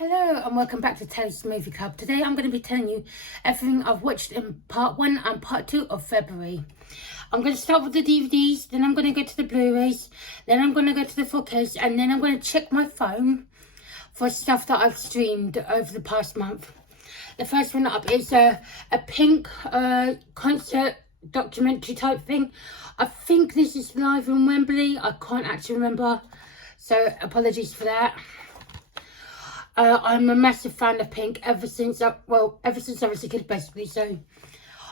Hello and welcome back to Telly's Movie Club. Today I'm going to be telling you everything I've watched in part 1 and part 2 of February. I'm going to start with the DVDs, then I'm going to go to the Blu-rays, then I'm going to go to the 4Ks, and then I'm going to check my phone for stuff that I've streamed over the past month. The first one up is a Pink concert documentary type thing. I think this is live in Wembley. I can't actually remember, so apologies for that. I'm a massive fan of Pink ever since I was a kid, basically. So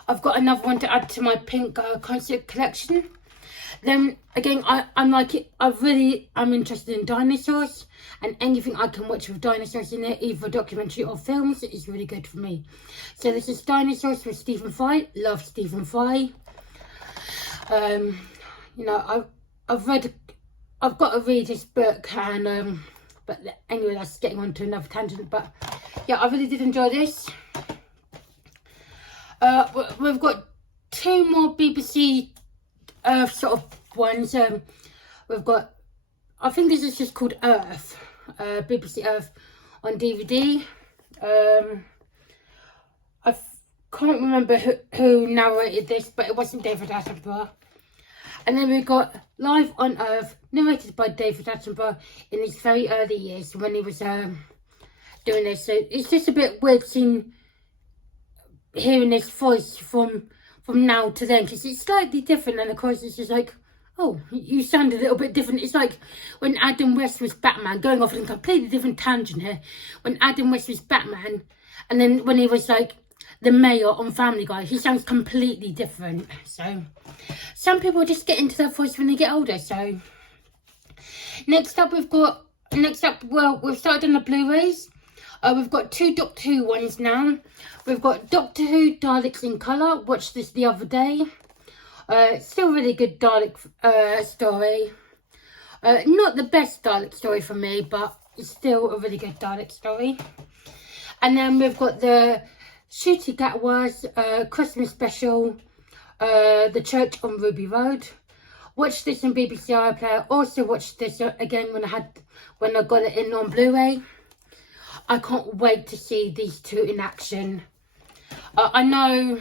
I've got another one to add to my Pink concert collection. Then again, I'm interested in dinosaurs, and anything I can watch with dinosaurs in it, either documentary or films, is really good for me. So this is Dinosaurs with Stephen Fry. Love Stephen Fry. You know, I've got to read his book, and but anyway, that's getting on to another tangent. But yeah, I really did enjoy this. We've got two more BBC sort of ones. We've got, I think this is just called Earth, BBC Earth on DVD. I can't remember who narrated this, but it wasn't David Attenborough. And then we got Live on Earth, narrated by David Attenborough in his very early years when he was doing this. So it's just a bit weird hearing his voice from now to then, because it's slightly different, and of course it's just like, oh, you sound a little bit different. It's like when Adam West was Batman, going off on a completely different tangent here. When Adam West was Batman, and then when he was like the mayor on Family Guy, he sounds completely different. So some people just get into their voice when they get older. So next up, we've started on the Blu-rays. We've got two Doctor Who ones now. We've got Doctor Who Daleks in Colour. Watched this the other day. Still really good Dalek story. Not the best Dalek story for me, but it's still a really good Dalek story. And then we've got the Ncuti Gatwa's Christmas special, The Church on Ruby Road. Watched this on BBC iPlayer. Also watched this again when I got it in on Blu-ray. I can't wait to see these two in action. I know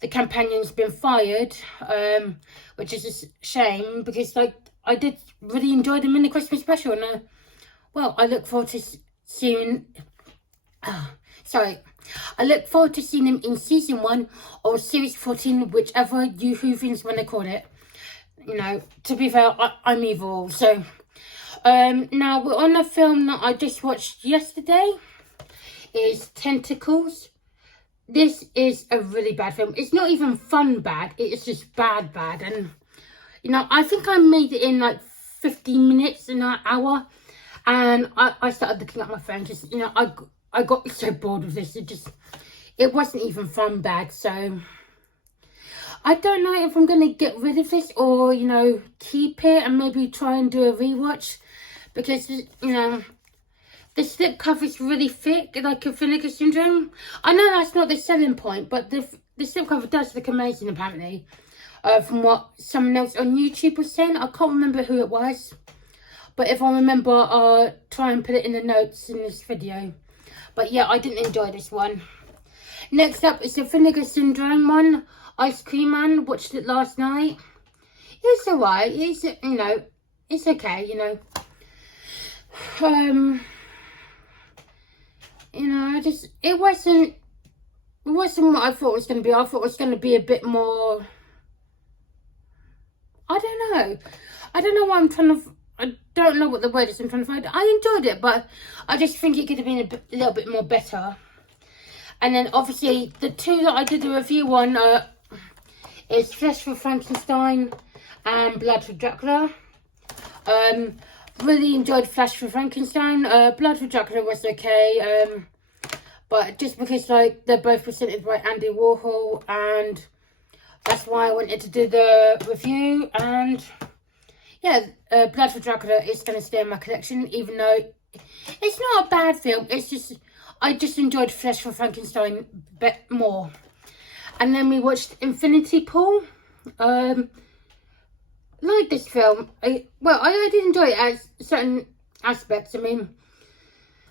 the companion's been fired, which is a shame, because like I did really enjoy them in the Christmas special, and well, I look forward to seeing. I look forward to seeing them in season 1 or series 14, whichever you Whovians want to call it. You know, to be fair, I'm evil. So now we're on a film that I just watched yesterday. Is Tentacles. This is a really bad film. It's not even fun bad. It's just bad. And you know, I think I made it in like 15 minutes, an hour, and I started looking at my phone because, you know, I got so bored of this. It wasn't even fun bad. So I don't know if I'm going to get rid of this or, you know, keep it and maybe try and do a rewatch, because, you know, the slip cover is really thick, like a Vinegar Syndrome. I know that's not the selling point, but the slip cover does look amazing, apparently, from what someone else on YouTube was saying. I can't remember who it was, but if I remember, I'll try and put it in the notes in this video. But yeah, I didn't enjoy this one. Next up is the Vinegar Syndrome one, Ice Cream Man. Watched it last night. It's alright. It's, you know, it's okay, you know. You know, it wasn't what I thought it was going to be. I thought it was going to be a bit more, I don't know what I don't know what the word is I'm trying to find. I enjoyed it, but I just think it could have been a little bit more better. And then obviously the two that I did a review on is Flesh for Frankenstein and Blood for Dracula. Really enjoyed Flesh for Frankenstein. Blood for Dracula was okay, but just because like they're both presented by Andy Warhol, and that's why I wanted to do the review. And yeah, Blood for Dracula is going to stay in my collection, even though it's not a bad film. It's just, I just enjoyed Flesh for Frankenstein a bit more. And then we watched Infinity Pool. Like this film. I did enjoy it as certain aspects. I mean,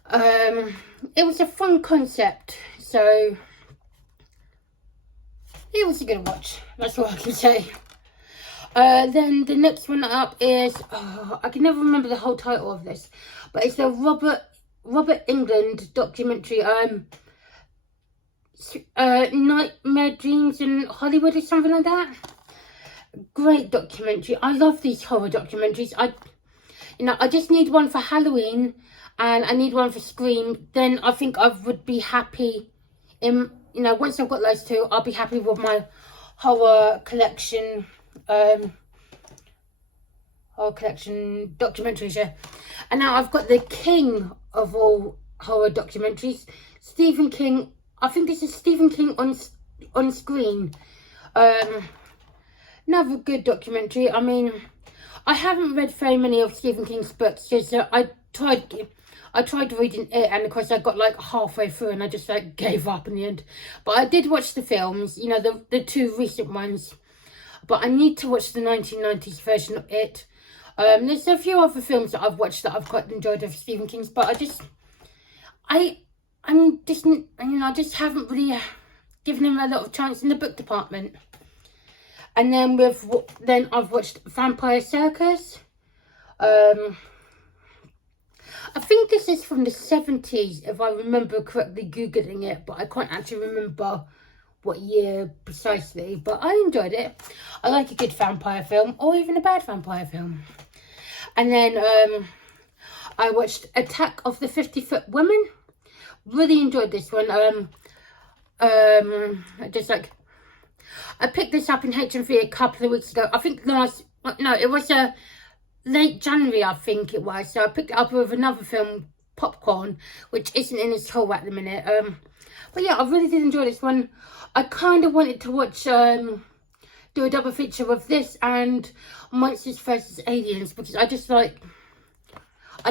It was a fun concept, so it was a good watch. That's all I can say. Then the next one up is, I can never remember the whole title of this, but it's a Robert England documentary, Nightmare Dreams in Hollywood or something like that. Great documentary. I love these horror documentaries. I just need one for Halloween and I need one for Scream. Then I think I would be happy once I've got those two, I'll be happy with my horror collection documentaries, yeah. And now I've got the king of all horror documentaries, Stephen King. I think this is Stephen King on Screen. Another good documentary. I mean, I haven't read very many of Stephen King's books because I tried reading it, and of course I got like halfway through and I just like gave up in the end. But I did watch the films, the two recent ones. But I need to watch the 1990s version of it. There's a few other films that I've watched that I've quite enjoyed of Stephen King's, but I just haven't really given him a lot of chance in the book department. And then I've watched Vampire Circus. I think this is from the 70s, if I remember correctly, Googling it, but I can't actually remember what year precisely. But I enjoyed it. I like a good vampire film, or even a bad vampire film. And then I watched Attack of the 50-Foot Women. Really enjoyed this one. I picked this up in HMV a couple of weeks ago. I think it was late January, I think it was. So I picked it up with another film, Popcorn, which isn't in its haul at the minute. But yeah, I really did enjoy this one. I kind of wanted to watch, do a double feature of this and Monsters vs. Aliens, because I just I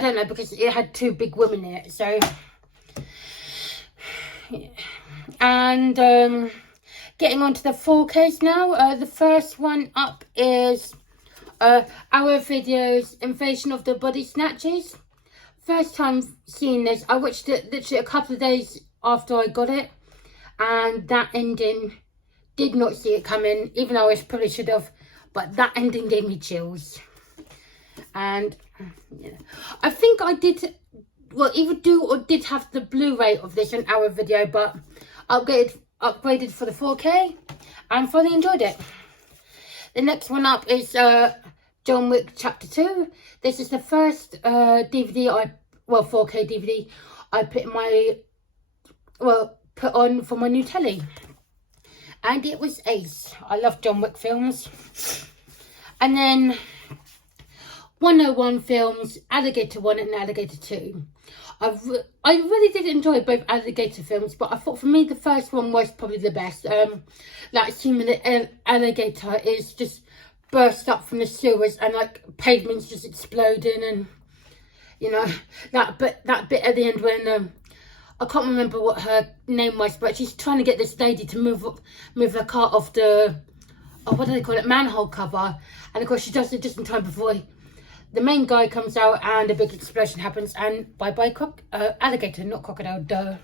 don't know, because it had two big women in it, so. Yeah. And getting on to the 4Ks now. The first one up is Our Videos Invasion of the Body Snatchers. First time seeing this. I watched it literally a couple of days after I got it, and that ending, did not see it coming, even though I probably should have, but that ending gave me chills. And yeah, I think I did, either do or did have the Blu-ray of this on Our Video, but upgraded for the 4K and fully enjoyed it. The next one up is John Wick Chapter 2. This is the first DVD 4K DVD I put on for my new telly. And it was ace. I love John Wick films. And then 101 Films, Alligator 1 and Alligator 2. I really did enjoy both Alligator films, but I thought for me the first one was probably the best. That scene when the alligator is just burst up from the sewers and like pavements just exploding, and that bit at the end when I can't remember what her name was, but she's trying to get this lady to move her car off the what do they call it, manhole cover, and of course she does it just in time before the main guy comes out and a big explosion happens, and bye-bye alligator, not crocodile, duh.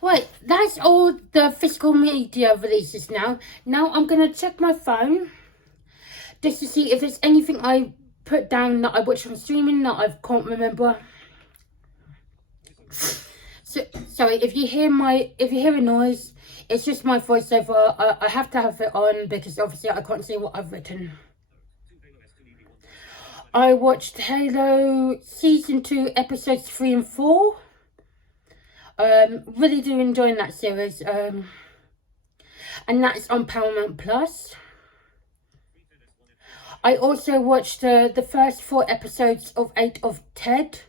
Right, that's all the physical media releases now. Now I'm going to check my phone just to see if there's anything I put down that I watched on streaming that I can't remember. So, sorry, if you hear a noise, it's just my voiceover. I have to have it on because obviously I can't see what I've written. I watched Halo Season 2 Episodes 3 and 4. Really do enjoy that series. And that's on Paramount Plus. I also watched the first 4 episodes of 8 of Ted.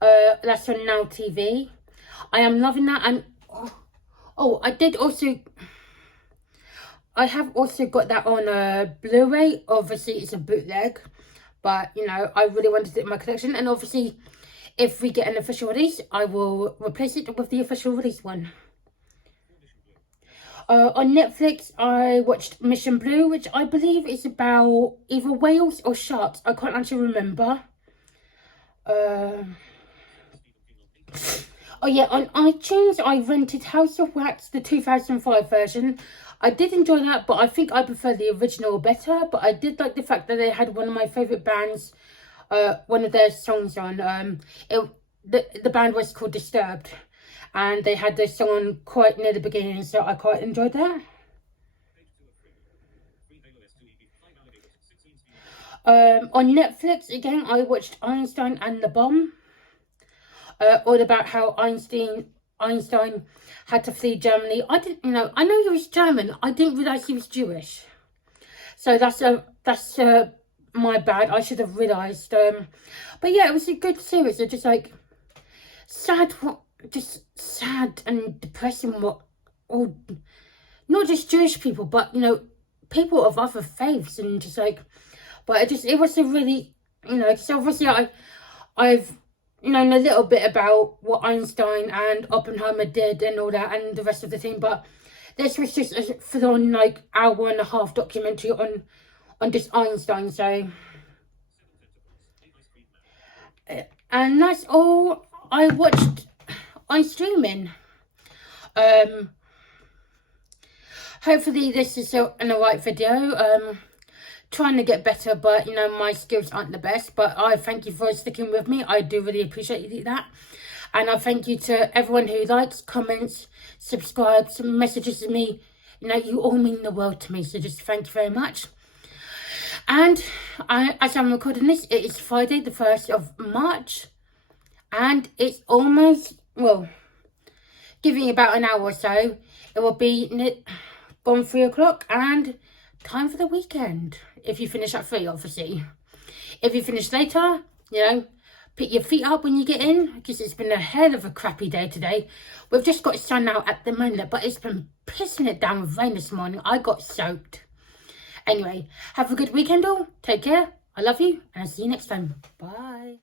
That's on Now TV. I am loving that. And I have also got that on Blu-ray. Obviously, it's a bootleg. But, I really wanted it in my collection. And obviously, if we get an official release, I will replace it with the official release one. On Netflix, I watched Mission Blue, which I believe is about either whales or sharks. I can't actually remember. Oh yeah, on iTunes I rented House of Wax, the 2005 version. I did enjoy that, but I think I prefer the original better. But I did like the fact that they had one of my favourite bands, one of their songs on. The band was called Disturbed, and they had their song on quite near the beginning, so I quite enjoyed that. On Netflix again, I watched Einstein and the Bomb. All about how Einstein had to flee Germany. I didn't, I know he was German. I didn't realise he was Jewish. So that's my bad. I should have realised. But yeah, it was a good series. It's just like sad, just sad and depressing. What, all, not just Jewish people, but people of other faiths, and just like, but it was a really, because obviously I've known a little bit about what Einstein and Oppenheimer did and all that and the rest of the thing, but this was just a full-on like hour-and-a-half documentary on just Einstein. So and that's all I watched on streaming. Hopefully this is an alright video. Trying to get better, but my skills aren't the best, but I thank you for sticking with me. I do really appreciate that, and I thank you to everyone who likes, comments, subscribes, messages to me. You all mean the world to me, so just thank you very much. And as I'm recording this, it is Friday the 1st of March, and it's almost, well, giving about an hour or so, it will be gone 3 o'clock and time for the weekend. If you finish at 3, obviously. If you finish later, pick your feet up when you get in, because it's been a hell of a crappy day today. We've just got sun out at the moment, but it's been pissing it down with rain this morning. I got soaked. Anyway, have a good weekend all. Take care. I love you, and I'll see you next time. Bye.